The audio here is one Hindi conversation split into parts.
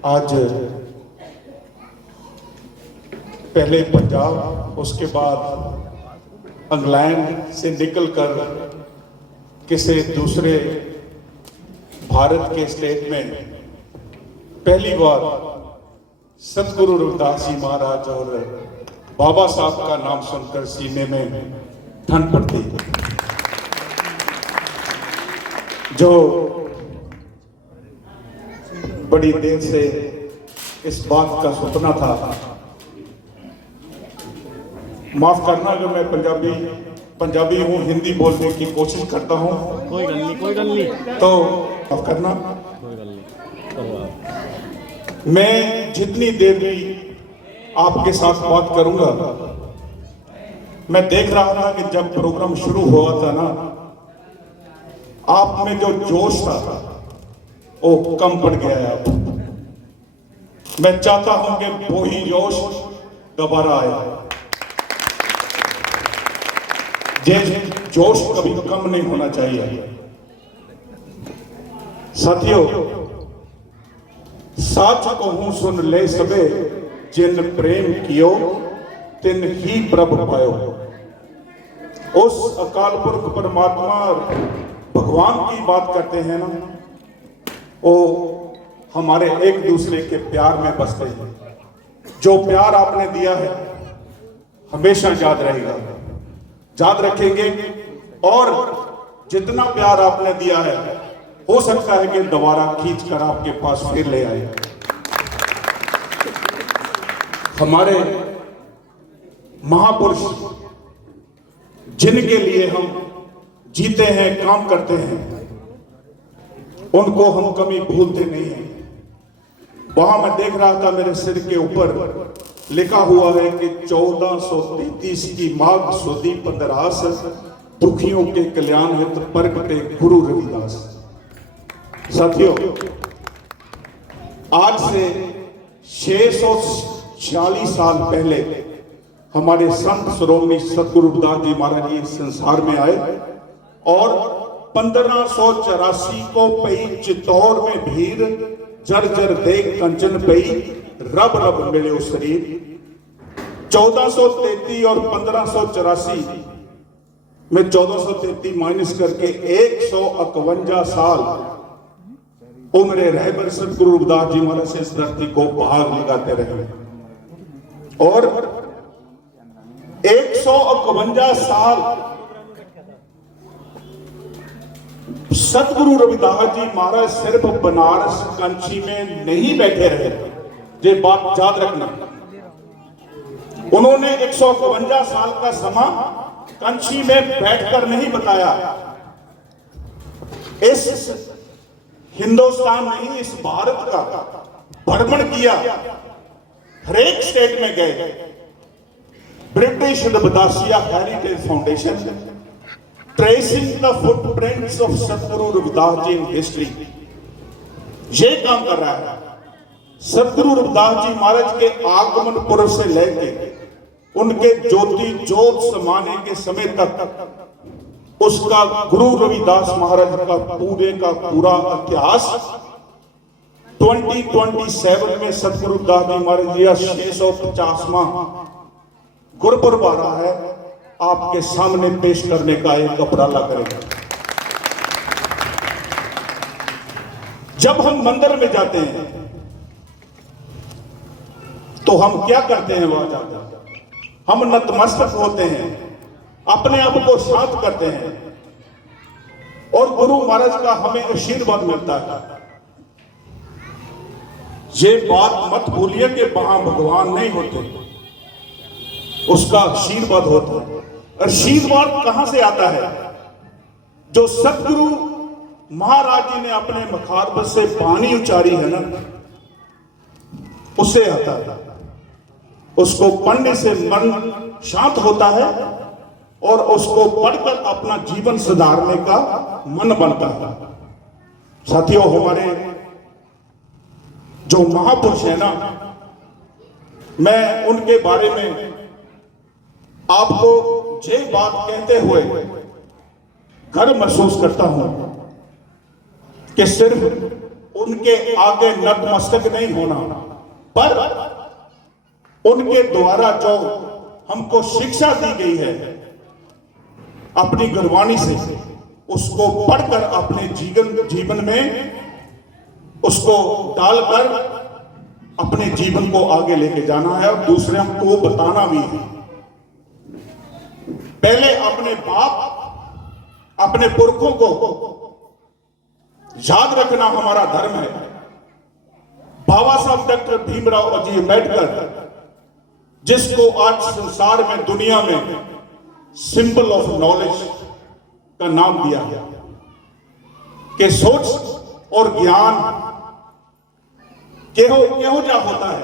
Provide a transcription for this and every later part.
आज पहले पंजाब, उसके बाद इंग्लैंड से निकलकर किसी दूसरे भारत के स्टेट में पहली बार सतगुरु रविदास जी महाराज और बाबा साहब का नाम सुनकर सीने में ठंड पड़ती। जो बड़ी देर से इस बात का सपना था, माफ करना जो मैं पंजाबी हूँ, हिंदी बोलने की कोशिश करता हूँ, कोई गल नहीं तो माफ करना। कोई गल नहीं। मैं जितनी देर भी आपके साथ बात करूंगा, मैं देख रहा था कि जब प्रोग्राम शुरू हुआ था ना, आप में जो जोश था वो कम पड़ गया है। अब मैं चाहता हूं कि वही जोश दोबारा आए। जोश कभी कम नहीं होना चाहिए। साथियों, साच कहूं सुन ले सबे, जिन प्रेम कियो तिन ही प्रभ पायो। उस अकाल पुरख परमात्मा भगवान की बात करते हैं ना, वो हमारे एक दूसरे के प्यार में बसते हैं। जो प्यार आपने दिया है हमेशा याद रहेगा, याद रखेंगे। और जितना प्यार आपने दिया है, हो सकता है कि दोबारा खींच कर आपके पास फिर ले आए। हमारे महापुरुष जिनके लिए हम जीते हैं, काम करते हैं, उनको हम कभी भूलते नहीं हैं। वहां मैं देख रहा था, मेरे सिर के ऊपर लिखा हुआ है कि 1433 की माघ सुदी 15 दुखियों के कल्याण हित प्रगटे गुरु रविदास। साथियों, आज से 646 साल पहले हमारे संत श्रोमणी सतगुरु रविदास जी महाराज जी संसार में आए और 1584 को पई चित्तौर में भीड़, जर जर देख कंचन पई, रब रब मिले शरीर। 1433 और 1584 में 1433 माइनस करके 151 साल उम्र रहबर सतगुरु रविदास जी महाराज से इस धरती को भाग लगाते रहे। और 151 साल सतगुरु रविदास जी महाराज सिर्फ बनारस कांची में नहीं बैठे रहे, ये बात याद रखना। उन्होंने 151 साल का समा कांची में बैठकर नहीं बताया। इस हिंदुस्तान नहीं, इस भारत का भ्रमण किया, हरेक स्टेट में गए। British Ravidassia heritage foundation, tracing the footprints of Satguru Ravidas ji in history, ये काम कर रहा है। सतगुरु रविदास जी महाराज के आगमन पूर्व से लेकर उनके ज्योति जोत समाने के समय तक उसका गुरु रविदास महाराज का पूरा इतिहास 2027 में सतगुरु रविदास जी महाराज जी का 650वां गुरपुरब आ रहा है, आपके सामने पेश करने का एक उपराला करेंगे। जब हम मंदिर में जाते हैं तो हम क्या करते हैं? वहां जाकर हम नतमस्तक होते हैं, अपने आप को शांत करते हैं और गुरु महाराज का हमें आशीर्वाद मिलता है। ये बात मत भूलिए कि वहां भगवान नहीं होते, उसका आशीर्वाद होता है। आशीर्वाद कहां से आता है? जो सतगुरु महाराज जी ने अपने मुखारबत से पानी उचारी है ना, उससे आता है। उसको पढ़ने से मन शांत होता है और उसको पढ़कर अपना जीवन सुधारने का मन बनता है। साथियों, हमारे जो महापुरुष है ना, मैं उनके बारे में आपको ये बात कहते हुए गर्व महसूस करता हूं कि सिर्फ उनके आगे नतमस्तक नहीं होना, पर उनके द्वारा जो हमको शिक्षा दी गई है अपनी गुरबानी से, उसको पढ़कर अपने जीवन में उसको डालकर अपने जीवन को आगे लेके जाना है और दूसरे को बताना भी है। पहले अपने बाप, अपने पुरखों को याद रखना हमारा धर्म है। बाबा साहब डॉक्टर भीमराव जी अम्बेडकर, जिसको आज संसार में, दुनिया में सिंबल ऑफ नॉलेज का नाम दिया गया, कि सोच और ज्ञान केहो जा होता है,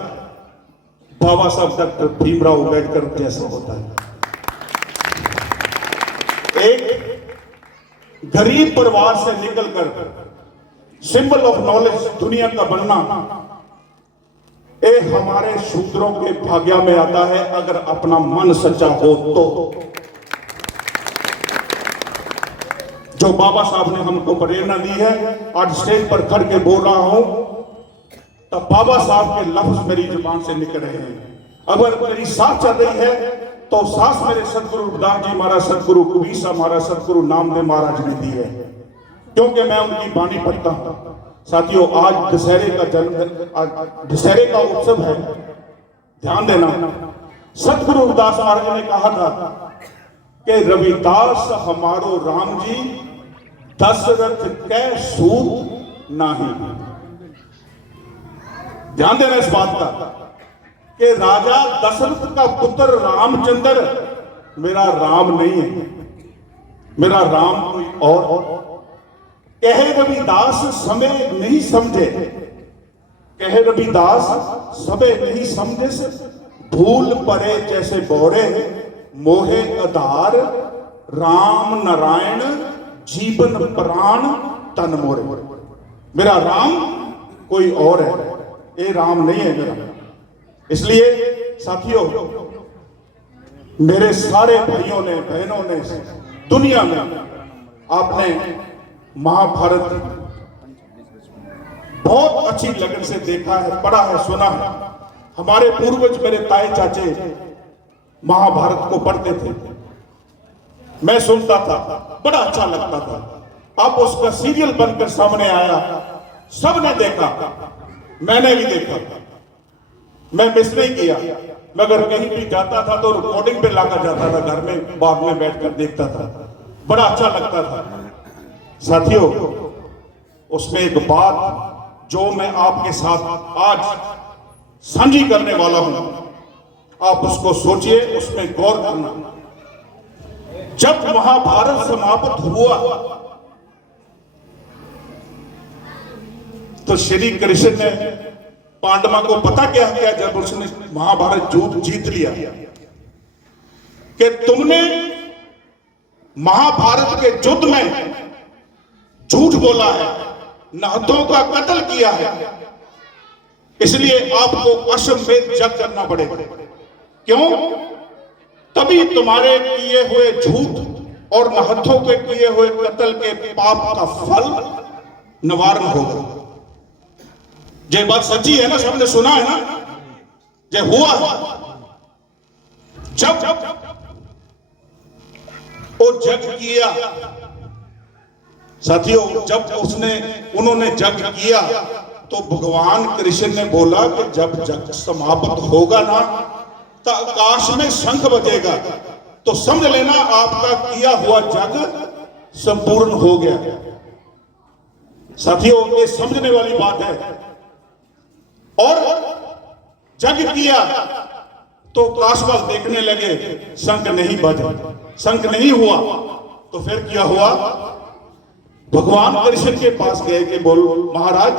बाबा साहब डॉक्टर भीमराव अम्बेडकर जैसा होता है। एक गरीब परिवार से निकलकर सिंबल ऑफ नॉलेज दुनिया का बनना, ये हमारे शूद्रों के भाग्य में आता है, अगर अपना मन सच्चा हो तो। जो बाबा साहब ने हमको प्रेरणा दी है, आज स्टेज पर खड़ के बोल रहा हूं, तब बाबा साहब के लफ्ज मेरी जुबान से निकल रहे हैं। अगर मेरी सांस चल रही है तो सांस मेरे सदगुरु रविदास जी महाराज, सदगुरु कबीर साहब महाराज, सदगुरु नामदेव महाराज ने दी है, क्योंकि मैं उनकी बानी पढ़ता हूं। साथियों, आज दशहरे का उत्सव है, ध्यान देना। सदगुरु रविदास महाराज ने कहा था कि रविदास हमारो राम जी, दशरथ कै सूत नाही। ध्यान देना इस बात का कि राजा दशरथ का पुत्र रामचंद्र मेरा राम नहीं है, मेरा राम कोई और। कहे रविदास समय नहीं समझे, कहे रविदास समय नहीं समझे से, भूल परे जैसे बोरे, मोहे आधार राम नारायण, जीवन प्राण तन मोरे। मेरा राम कोई और है, ये राम नहीं है मेरा। इसलिए साथियों, मेरे सारे भाइयों ने, बहनों ने, दुनिया में आपने महाभारत बहुत अच्छी लगन से देखा है, पढ़ा है, सुना है। हमारे पूर्वज, मेरे ताए चाचे महाभारत को पढ़ते थे, मैं सुनता था, बड़ा अच्छा लगता था। अब उसका सीरियल बनकर सामने आया, सबने देखा, मैंने भी देखा, मैं मिस नहीं किया। मगर कहीं भी जाता था तो रिकॉर्डिंग पे लाकर जाता था, घर में बाग में बैठकर देखता था, बड़ा अच्छा लगता था। साथियों, उसमें एक बात जो मैं आपके साथ आज साझी करने वाला हूं, आप उसको सोचिए, उसमें गौर करना। जब महाभारत समाप्त हुआ तो श्री कृष्ण ने पांडवा को पता क्या किया, जब उसने महाभारत जीत लिया, कि तुमने महाभारत के युद्ध में झूठ बोला है, नाहतों का कत्ल किया है, इसलिए आपको अश्वमेध यज्ञ करना पड़ेगा। क्यों? तभी तुम्हारे किए हुए झूठ और नाहतों के किए हुए कत्ल के पाप का फल निवारण होगा। ये बात सच्ची है ना, सबने सुना है ना, ये हुआ। जब वो यज्ञ किया, साथियों, जब उन्होंने यज्ञ किया तो भगवान कृष्ण ने बोला कि जब यज्ञ समाप्त होगा ना तो आकाश में शंख बजेगा, तो समझ लेना आपका किया हुआ यज्ञ संपूर्ण हो गया। साथियों, ये समझने वाली बात है। और यज्ञ किया तो काशवाल देखने लगे, शंख नहीं बजा, शंख नहीं हुआ, तो फिर क्या हुआ? भगवान कृष्ण के पास गए कि बोल महाराज,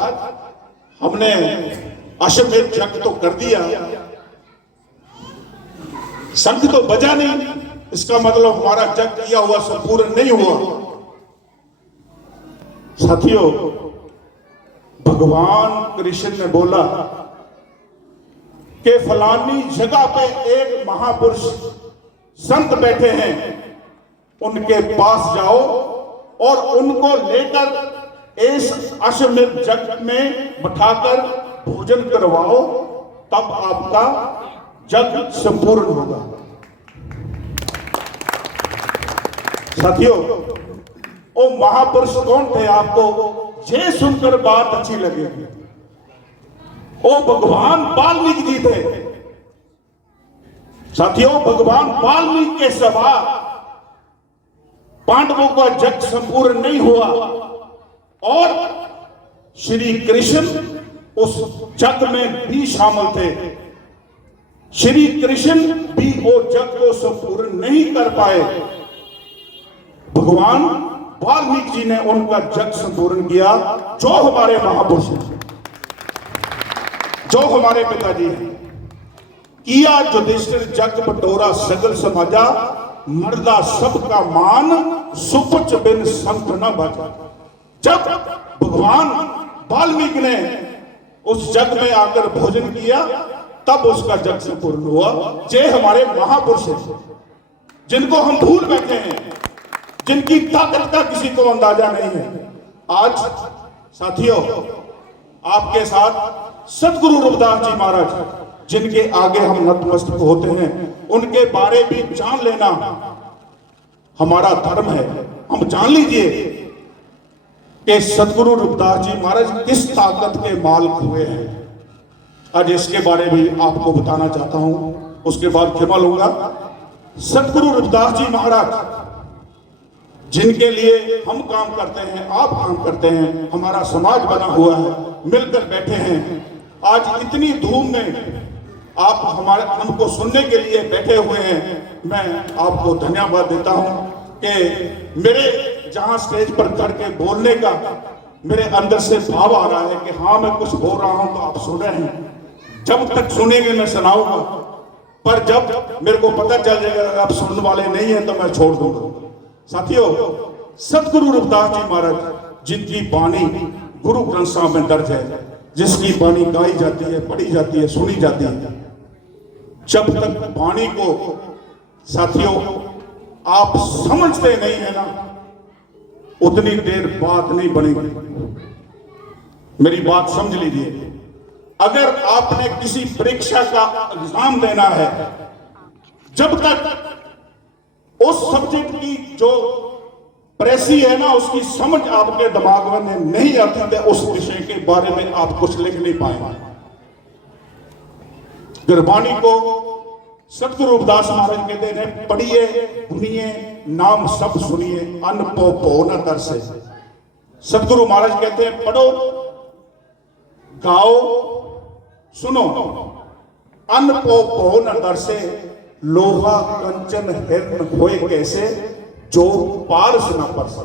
हमने अश्वमेध यज्ञ तो कर दिया, शंख तो बजा नहीं, इसका मतलब हमारा यज्ञ किया हुआ संपूर्ण नहीं हुआ। साथियों, भगवान कृष्ण ने बोला कि फलानी जगह पे एक महापुरुष संत बैठे हैं, उनके पास जाओ और उनको लेकर इस अश्वमेध जग में बैठाकर भोजन करवाओ, तब आपका जग संपूर्ण होगा। साथियों, ओ महापुरुष कौन थे? आपको ये सुनकर बात अच्छी लगेगी। ओ भगवान वाल्मीकि जी थे। साथियों, भगवान वाल्मीकि के सभा पांडवों का जग संपूर्ण नहीं हुआ और श्री कृष्ण उस जग में भी शामिल थे। श्री कृष्ण भी वो जग को संपूर्ण नहीं कर पाए। भगवान वाल्मीकि जी ने उनका जग संपूर्ण किया। जो हमारे महापुरुष हैं, जो हमारे पिताजी हैं, किया युधिष्ठिर जग बटोरा सगल समाजा, मर्दा सबका मान सुपच बिन संत न बाजा। जब भगवान वाल्मीकि ने उस जग में आकर भोजन किया, तब उसका जग संपूर्ण हुआ। जे हमारे महापुरुष हैं, जिनको हम भूल बैठे हैं, जिनकी ताकत का किसी को अंदाजा नहीं है। आज साथियों, आपके साथ सदगुरु रविदास जी महाराज, जिनके आगे हम नतमस्तक होते हैं, उनके बारे में जान लेना हमारा धर्म है। हम जान लीजिए कि सदगुरु रविदास जी महाराज किस ताकत के मालिक हुए हैं। आज इसके बारे में आपको बताना चाहता हूं, उसके बाद क्षमा लूंगा। सदगुरु रविदास जी महाराज, जिनके लिए हम काम करते हैं, आप काम करते हैं, हमारा समाज बना हुआ है, मिलकर बैठे हैं। आज इतनी धूम में आप हमको सुनने के लिए बैठे हुए हैं। मैं आपको धन्यवाद देता हूं कि मेरे जहां स्टेज पर चढ़ के बोलने का मेरे अंदर से भाव आ रहा है कि हाँ, मैं कुछ बोल रहा हूं तो आप सुन रहे हैं। जब तक सुनेंगे मैं सुनाऊंगा, पर जब मेरे को पता चल जाएगा आप सुनने वाले नहीं है तो मैं छोड़ दूंगा। साथियों, सदगुरु रविदास जी महाराज, जिनकी वाणी गुरु ग्रंथ साहब में दर्ज है, जिसकी वाणी गाई जाती है, पढ़ी जाती है, सुनी जाती है, जब तक वाणी को साथियों आप समझते नहीं है ना, उतनी देर बात नहीं बनेगी। मेरी बात समझ लीजिए। अगर आपने किसी परीक्षा का एग्जाम देना है, जब तक उस सब्जेक्ट की जो प्रेसी है ना, उसकी समझ आपके दिमाग में नहीं आती तो उस विषय के बारे में आप कुछ लिख नहीं पाएंगे। गुरबाणी को सदगुरु रविदास महाराज कहते हैं, पढ़िए सुनिए नाम सब सुनिए, अन्न पो पो न तरसे। सदगुरु महाराज कहते हैं, पढ़ो गाओ सुनो, अन्न पो पो न तरसे, लोहा कंचन हिरण होए कैसे, जो पारस न परसे।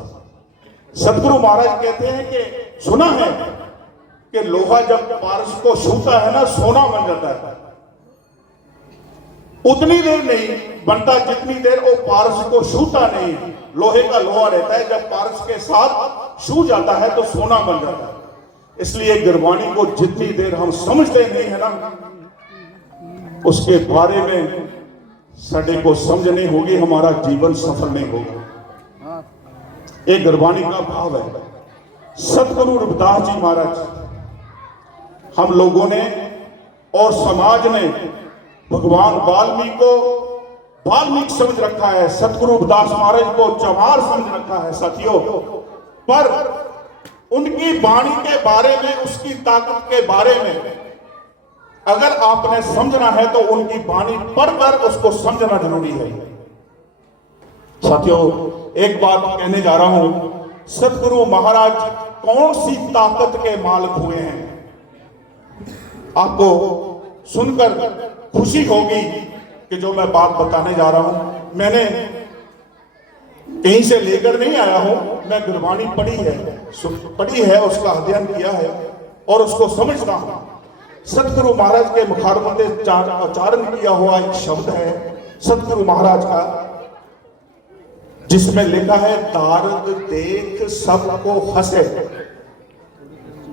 सदगुरु महाराज कहते हैं कि सुना है कि लोहा जब पारस को छूता है ना, सोना बन जाता है। उतनी देर नहीं बनता जितनी देर वो पारस को छूता नहीं। लोहे का लोहा रहता है, जब पारस के साथ छू जाता है तो सोना बन जाता है। इसलिए गुरबाणी को जितनी देर हम समझते नहीं है ना, उसके बारे में सड़े को समझ नहीं होगी, हमारा जीवन सफल नहीं होगा। एक गुरबाणी का भाव है। सदगुरु रविदास जी महाराज, हम लोगों ने और समाज ने भगवान वाल्मीकि समझ रखा है, सदगुरु रविदास महाराज को चमार समझ रखा है। साथियों, पर उनकी वाणी के बारे में, उसकी ताकत के बारे में अगर आपने समझना है तो उनकी वाणी पढ़कर उसको समझना जरूरी है। साथियों, एक बात कहने जा रहा हूं, सदगुरु महाराज कौन सी ताकत के मालिक हुए हैं, आपको सुनकर खुशी होगी कि जो मैं बात बताने जा रहा हूं, मैंने कहीं से लेकर नहीं आया हूं। मैं गुरबाणी पढ़ी है, उसका अध्ययन किया है और उसको समझता हूं। सदगुरु महाराज के मुखारबिंद उच्चारण किया हुआ एक शब्द है सदगुरु महाराज का, जिसमें लिखा है, दारद देख सबको हंसे।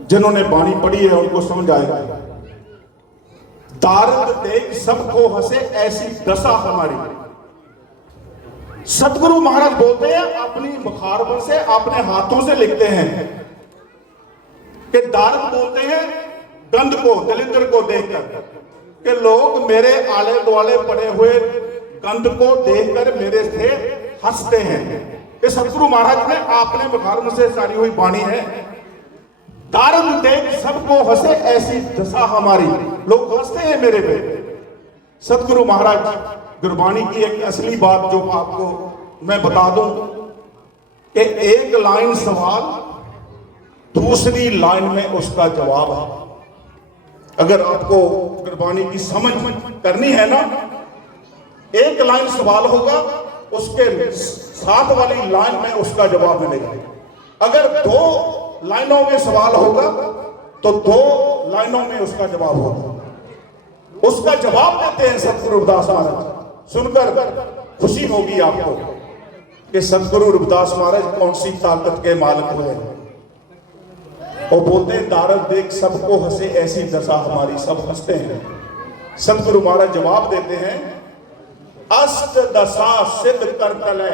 जिन्होंने वाणी पढ़ी है उनको समझ आएगा। दारद देख सबको हंसे, ऐसी दशा हमारी। सदगुरु महाराज बोलते हैं, अपनी मुखारबिंद से, अपने हाथों से लिखते हैं कि दारद बोलते हैं गंध को, दलिद्र को देखकर, कि लोग मेरे आले दुआले पड़े हुए गंध को देखकर मेरे से हंसते हैं। ये सतगुरु महाराज ने आपने मुखारम से सारी हुई वाणी है। दारद देख सबको हंसे ऐसी दशा हमारी, लोग हंसते हैं मेरे पे। सतगुरु महाराज गुरबाणी की एक असली बात जो आपको मैं बता दूं कि एक लाइन सवाल, दूसरी लाइन में उसका जवाब है। अगर आपको गुरबाणी की समझ करनी है ना, एक लाइन सवाल होगा, उसके साथ वाली लाइन में उसका जवाब मिलेगा। अगर दो लाइनों में सवाल होगा तो दो लाइनों में उसका जवाब होगा। उसका जवाब देते हैं सतगुरु रविदास महाराज। सुनकर खुशी होगी आपको कि सतगुरु रविदास महाराज कौन सी ताकत के मालिक हुए हैं। और बोलते हैं दारद देख सबको हंसे ऐसी दशा हमारी, सब हंसते हैं। सतगुरु महाराज जवाब देते हैं, अष्ट दशा सिद्ध कर तले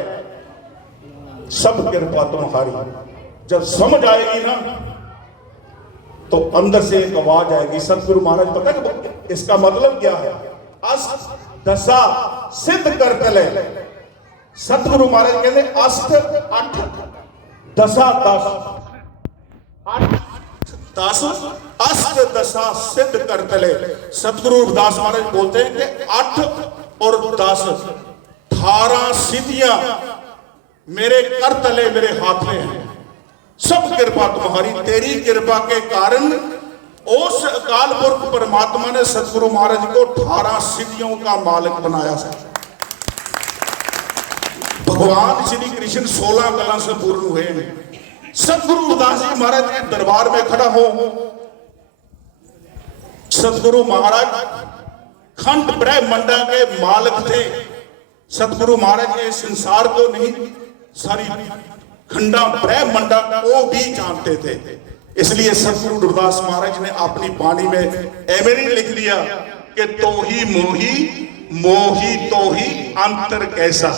सब कृपा तुम्हारी। जब समझ आएगी ना तो अंदर से एक आवाज आएगी। सतगुरु महाराज पता है इसका मतलब क्या है? अष्ट दशा सिद्ध कर तले। सतगुरु महाराज कहते अष्ट 8 दशा 10 8 10 अष्ट दशा सिद्ध कर तले। सतगुरु रविदास महाराज बोलते हैं कि 8 और 10 18 सिद्धियां मेरे कर तले, मेरे हाथ में है। सब कृपा तुम्हारी, तेरी कृपा के कारण उस अकाल पुरख परमात्मा ने सतगुरु महाराज को 18 सिद्धियों का मालिक बनाया। भगवान श्री कृष्ण 16 कला से पूर्ण हुए हैं। सतगुरु रविदास जी महाराज के दरबार में खड़ा हो, सतगुरु महाराज खंड ब्रह्मंडा के मालिक थे। सतगुरु महाराज ने संसार को नहीं, सारी खंडा ब्रह्मंडा को भी जानते थे। इसलिए सतगुरु रविदास महाराज ने अपनी वाणी में एवं लिख दिया कि तो ही मोही, मोही तो ही अंतर कैसा।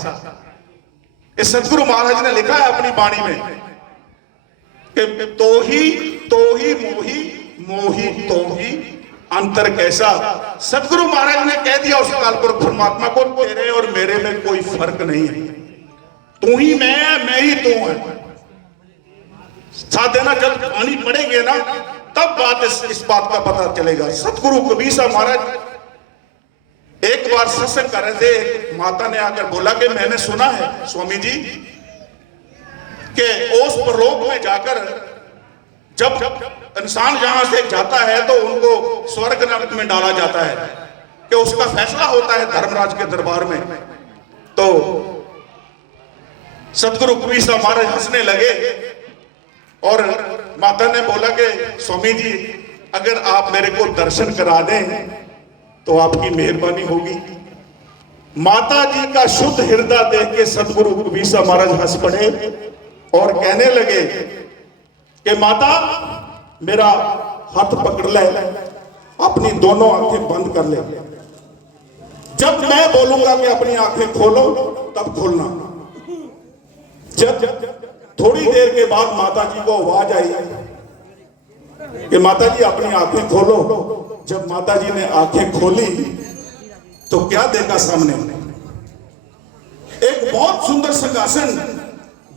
इस सतगुरु महाराज ने लिखा है अपनी वाणी में कि तो ही मोही, मोही तो ही अंतर कैसा। सतगुरु महाराज ने कह दिया उस काल पुरख परमात्मा को, तेरे और मेरे में कोई फर्क नहीं है, तू ही मैं ही तू है। साथ देना जब पानी पड़ेंगे ना तब बात इस बात का पता चलेगा। सतगुरु कबीर साहब महाराज एक बार सत्संग कर रहे थे, एक माता ने आकर बोला कि मैंने सुना है स्वामी जी कि उस परलोक में जाकर जब इंसान यहां से जाता है तो उनको स्वर्ग नरक में डाला जाता है, कि उसका फैसला होता है धर्मराज के दरबार में। तो सतगुरु कबीर साहब महाराज हंसने लगे और माता ने बोला कि स्वामी जी अगर आप मेरे को दर्शन करा दें तो आपकी मेहरबानी होगी। माता जी का शुद्ध हृदय देख के सतगुरु कबीर साहब महाराज हंस पड़े और कहने लगे कि माता मेरा हाथ पकड़ ले, अपनी दोनों आंखें बंद कर ले, जब मैं बोलूंगा कि अपनी आंखें खोलो तब खोलना। जब थोड़ी देर के बाद माता जी को आवाज आई कि माता जी अपनी आंखें खोलो। जब माता जी ने आंखें खोली तो क्या देखा सामने? एक बहुत सुंदर सिंहासन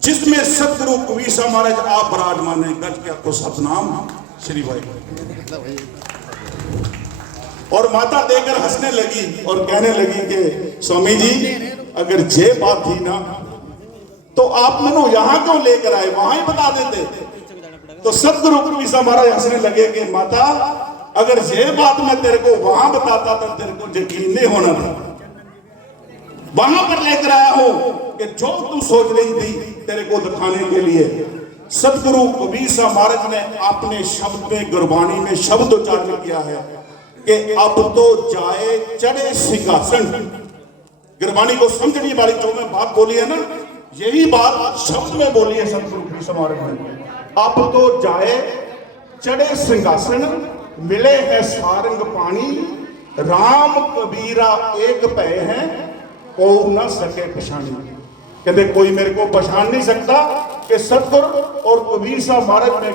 जिसमें सतगुरु कबीर साहब महाराज आप विराजमान है। गज के आपको सतनाम श्री भाई। और माता देखकर हंसने लगी और कहने लगी कि स्वामी जी अगर ये बात थी ना तो आप मैंने यहां क्यों लेकर आए, वहां ही बता देते। तो सतगुरु कबीर साहब महाराज हंसने लगे कि माता अगर ये बात मैं तेरे को वहां बताता तो तेरे को यकीन नहीं होना था। वहां पर लेकर आया हूं कि जो तू सोच रही थी तेरे को दिखाने के लिए। सतगुरु कबीर साहब महाराज ने अपने शब्द में गुरबाणी में शब्द उच्चारण किया है कि अब तो जाए चढ़े सिंहासन। गुरबाणी को समझने वाली जो मैं बात बोली है ना, यही बात शब्द में बोली है सतगुरु कबीर साहब महाराज ने। अब तो जाए चढ़े सिंहासन, मिले है सारंग पानी, राम कबीरा एक पै है को न सके पछानी। कहते कोई मेरे को पहचान नहीं सकता कि सतगुरु और कबीर साहब महाराज में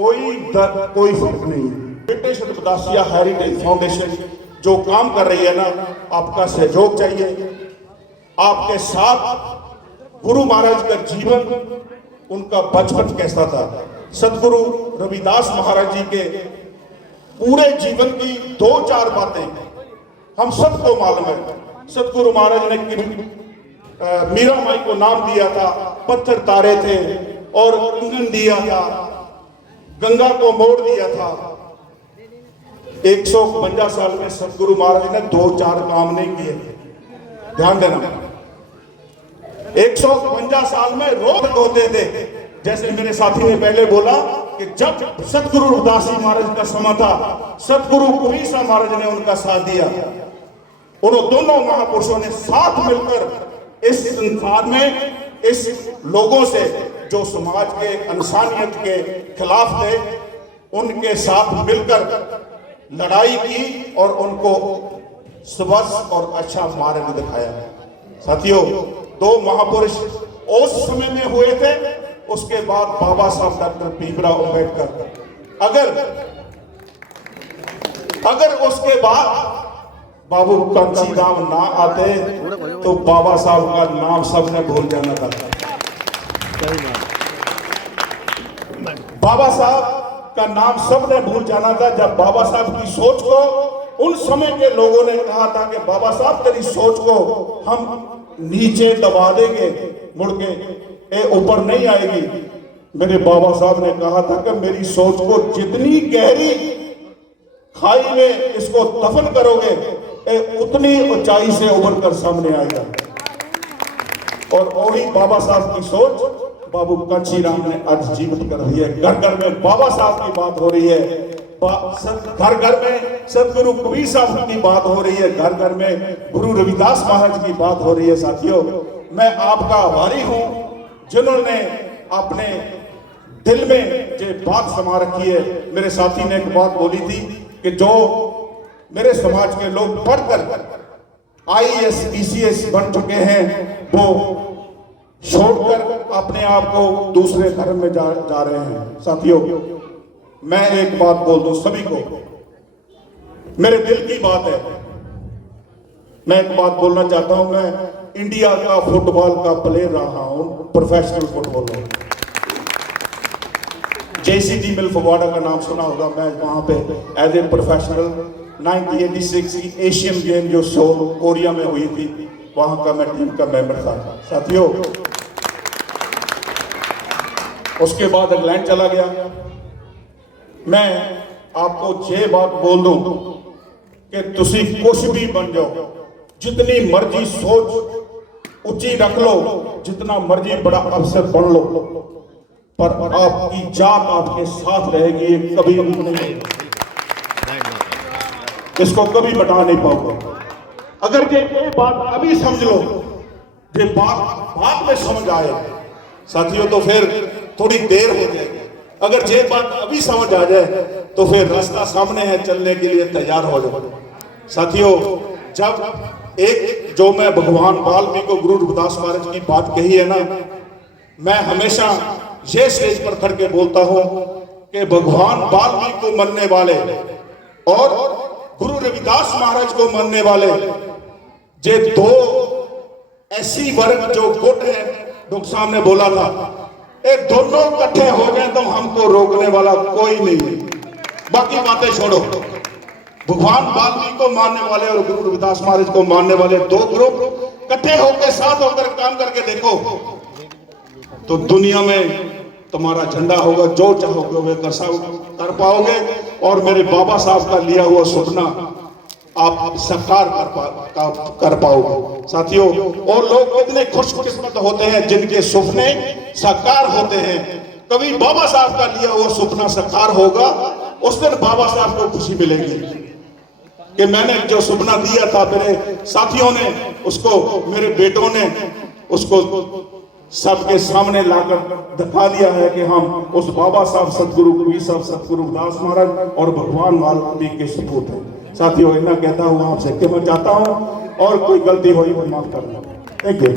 कोई फर्क नहीं। ब्रिटिश रविदासिया हेरिटेज फाउंडेशन जो काम कर रही है ना, आपका सहयोग चाहिए। आपके साथ गुरु महाराज का जीवन, उनका बचपन कैसा था, सतगुरु रविदास महाराज जी के पूरे जीवन की 2-4 बातें हम सबको मालूम है। सतगुरु महाराज ने मीरा माई को नाम दिया था, पत्थर तारे थे और कंगन दिया था, गंगा को मोड़ दिया था। 152 साल में सतगुरु महाराज ने 2-4 काम नहीं किए। ध्यान देना, 152 साल में रोज होते थे। जैसे मेरे साथी ने पहले बोला कि जब सतगुरु रविदास जी महाराज का समय था, सतगुरु कबीर साहब महाराज ने उनका साथ दिया। उन दोनों महापुरुषों ने साथ मिलकर इस संसार में इस लोगों से जो समाज के इंसानियत के खिलाफ थे, उनके साथ मिलकर लड़ाई की और उनको स्वस्थ और अच्छा मार्ग दिखाया। साथियों, 2 महापुरुष उस समय में हुए थे। उसके बाद बाबा साहब डॉक्टर भीमराव अंबेडकर। अगर उसके बाद बाबू कांची राम ना आते तो बाबा साहब का नाम सबने भूल जाना था। बाबा साहब का नाम सबने भूल जाना था। जब बाबा साहब की सोच को उन समय के लोगों ने कहा था कि बाबा साहब तेरी सोच को हम नीचे दबा देंगे, मुड़ के ये ऊपर नहीं आएगी। मेरे बाबा साहब ने कहा था कि मेरी सोच को जितनी गहरी खाई में इसको दफन करोगे, उतनी ऊंचाई से उभर कर सामने आएगा। और वही बाबा साहब की सोच बाबू कांची राम ने आज जीवित कर दी है। घर घर में बाबा साहब की बात हो रही है, घर घर में सतगुरु कबीर साहब की बात हो रही है, घर घर में गुरु रविदास महाराज की बात हो रही है। साथियों, मैं आपका आभारी हूं जिन्होंने अपने दिल में जो बात समा रखी है। मेरे साथी ने एक बात बोली थी कि जो मेरे समाज के लोग पढ़कर IAS PCS बन चुके हैं, वो छोड़कर अपने आप को दूसरे धर्म में जा रहे हैं। साथियों, मैं एक बात बोल दूं सभी को, मेरे दिल की बात है। मैं एक बात बोलना चाहता हूं। मैं इंडिया का फुटबॉल का प्लेयर रहा हूं, प्रोफेशनल फुटबॉलर। JCD मिल फगवाड़ा का नाम सुना होगा। मैं वहां पे एज ए प्रोफेशनल 1986 की एशियन गेम जो सोल कोरिया में हुई थी, वहां का मैं टीम का मेंबर था। साथियों, उसके बाद इंग्लैंड चला गया। मैं आपको ये बात बोल दूं कि तुसी कुछ भी बन जाओ, जितनी मर्जी सोच ऊंची रख लो, जितना मर्जी बड़ा अफसर बन लो, पर आपकी जात आपके साथ रहेगी। ये कभी नहीं, इसको कभी बता नहीं पाओगे। अगर ये बात अभी समझ लो, ये बात बाद में समझ आए साथियों, तो फिर थोड़ी देर हो जाएगी। अगर ये बात अभी समझ आ जाए तो फिर रास्ता सामने है, चलने के लिए तैयार हो जाओ। साथियों, जब एक जो मैं भगवान वाल्मीकि को गुरु रविदास महाराज की बात कही है ना, मैं हमेशा ये स्टेज पर खड़ के बोलता हूं कि भगवान वाल्मीकि को मानने वाले और गुरु रविदास महाराज को मानने वाले, ये 2 ऐसी वर्ग जो गुट है, डॉक्टर साहब ने बोला था, ये दोनों इकट्ठे हो गए तो हमको रोकने वाला कोई नहीं। बाकी बातें छोड़ो, भगवान वाल्मीकि को मानने वाले और गुरु रविदास महाराज को मानने वाले 2 ग्रुप इकट्ठे होकर साथ होकर काम करके देखो, तो दुनिया में तुम्हारा झंडा होगा। जो चाहोगे वे कर पाओगे और मेरे बाबा साहब का लिया हुआ सपना आप साकार कर पाओगे। साथियों, और लोग कितने खुशकिस्मत होते हैं जिनके सपने साकार होते हैं। कभी बाबा साहब का लिया हुआ सपना साकार होगा, उस दिन बाबा साहब को खुशी मिलेगी कि मैंने जो सपना दिया था, मेरे साथियों ने उसको, मेरे बेटों ने उसको सबके सामने लाकर दिखा दिया है कि हम उस बाबा साहब सतगुरु कबीर साहब, सतगुरु रविदास महाराज और भगवान वाल्मीकि के सपूत हैं। साथियों, इतना कहता हूँ, आपसे क्षमा चाहता हूँ और कोई गलती हुई तो माफ करना। Thank you.